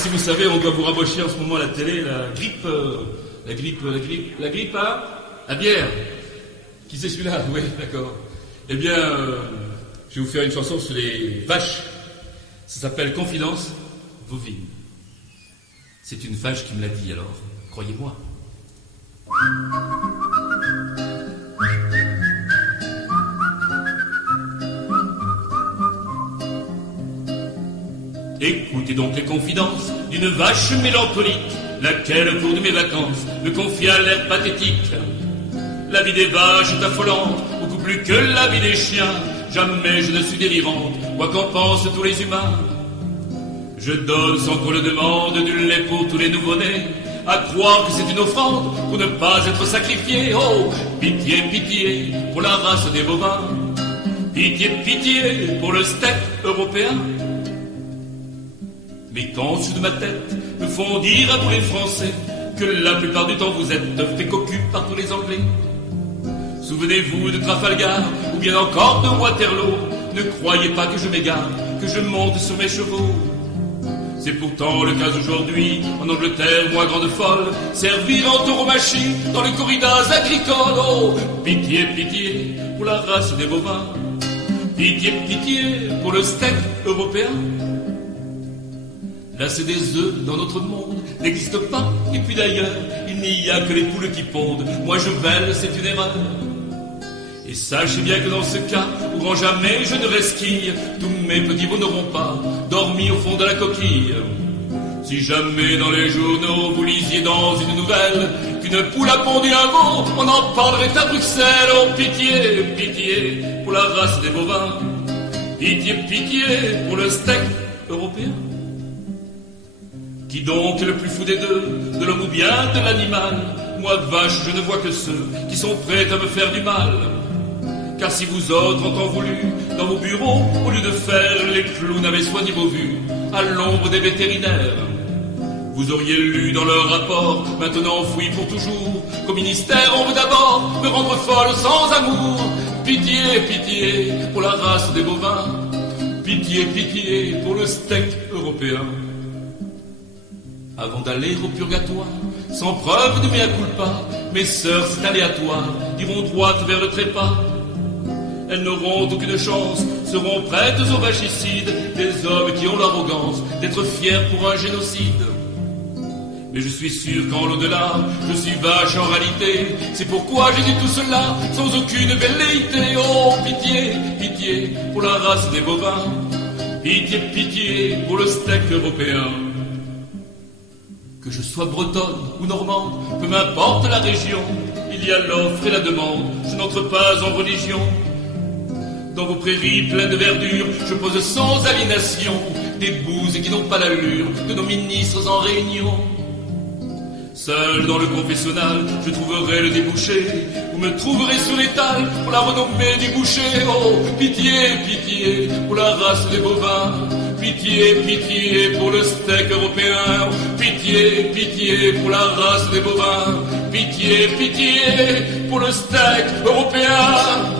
si vous savez, on doit vous rabocher en ce moment à la télé la grippe, la grippe à bière. Qui c'est celui-là? Oui, d'accord. Eh bien, je vais vous faire une chanson sur les vaches. Ça s'appelle Confidence Vovine. C'est une vache qui me l'a dit, alors, croyez-moi. Écoutez donc les confidences d'une vache mélancolique, laquelle au cours de mes vacances me confia l'air pathétique. La vie des vaches est affolante, beaucoup plus que la vie des chiens. Jamais je ne suis délirante, quoi qu'en pensent tous les humains. Je donne sans qu'on le demande du lait pour tous les nouveau-nés, à croire que c'est une offrande pour ne pas être sacrifié. Oh, pitié, pitié pour la race des bovins, pitié, pitié pour le steak européen. Mais quand au-dessus de ma tête me font dire à tous les Français que la plupart du temps vous êtes fait cocu par tous les Anglais. Souvenez-vous de Trafalgar ou bien encore de Waterloo. Ne croyez pas que je m'égare, que je monte sur mes chevaux. C'est pourtant le cas aujourd'hui, en Angleterre, moi grande folle, servir en tauromachie dans les corridas agricoles. Oh, pitié, pitié pour la race des bovins, pitié, pitié pour le steak européen. Là c'est des œufs dans notre monde, n'existe pas, et puis d'ailleurs, il n'y a que les poules qui pondent. Moi je vèle, c'est une erreur. Et sachez bien que dans ce cas, au grand jamais je ne resquille, tous mes petits veaux n'auront pas dormi au fond de la coquille. Si jamais dans les journaux vous lisiez dans une nouvelle qu'une poule a pondu un veau, on en parlerait à Bruxelles. Oh pitié, pitié pour la race des bovins, pitié, pitié pour le steak européen. Qui donc est le plus fou des deux, de l'homme ou bien de l'animal? Moi vache, je ne vois que ceux qui sont prêts à me faire du mal. Car si vous autres, en temps voulu, dans vos bureaux, au lieu de faire les clowns, avez soigné vos vues à l'ombre des vétérinaires, vous auriez lu dans leur rapport, maintenant enfoui pour toujours, qu'au ministère on veut d'abord me rendre folle sans amour. Pitié, pitié pour la race des bovins, pitié, pitié pour le steak européen. Avant d'aller au purgatoire, sans preuve de mea culpa, mes sœurs, c'est aléatoire, iront droite vers le trépas. Elles n'auront aucune chance, seront prêtes au vachicide des hommes qui ont l'arrogance d'être fiers pour un génocide. Mais je suis sûr qu'en l'au-delà, je suis vache en réalité. C'est pourquoi j'ai dit tout cela sans aucune velléité. Oh, pitié, pitié pour la race des bovins, pitié, pitié pour le steak européen. Que je sois bretonne ou normande, peu m'importe la région, il y a l'offre et la demande, je n'entre pas en religion. Dans vos prairies pleines de verdure, je pose sans aliénation des bouses qui n'ont pas l'allure de nos ministres en réunion. Seul dans le confessionnal, je trouverai le débouché, vous me trouverez sur l'étal pour la renommée du boucher. Oh, pitié, pitié pour la race des bovins, pitié, pitié pour le steak européen, pitié, pitié pour la race des bovins, pitié, pitié pour le steak européen.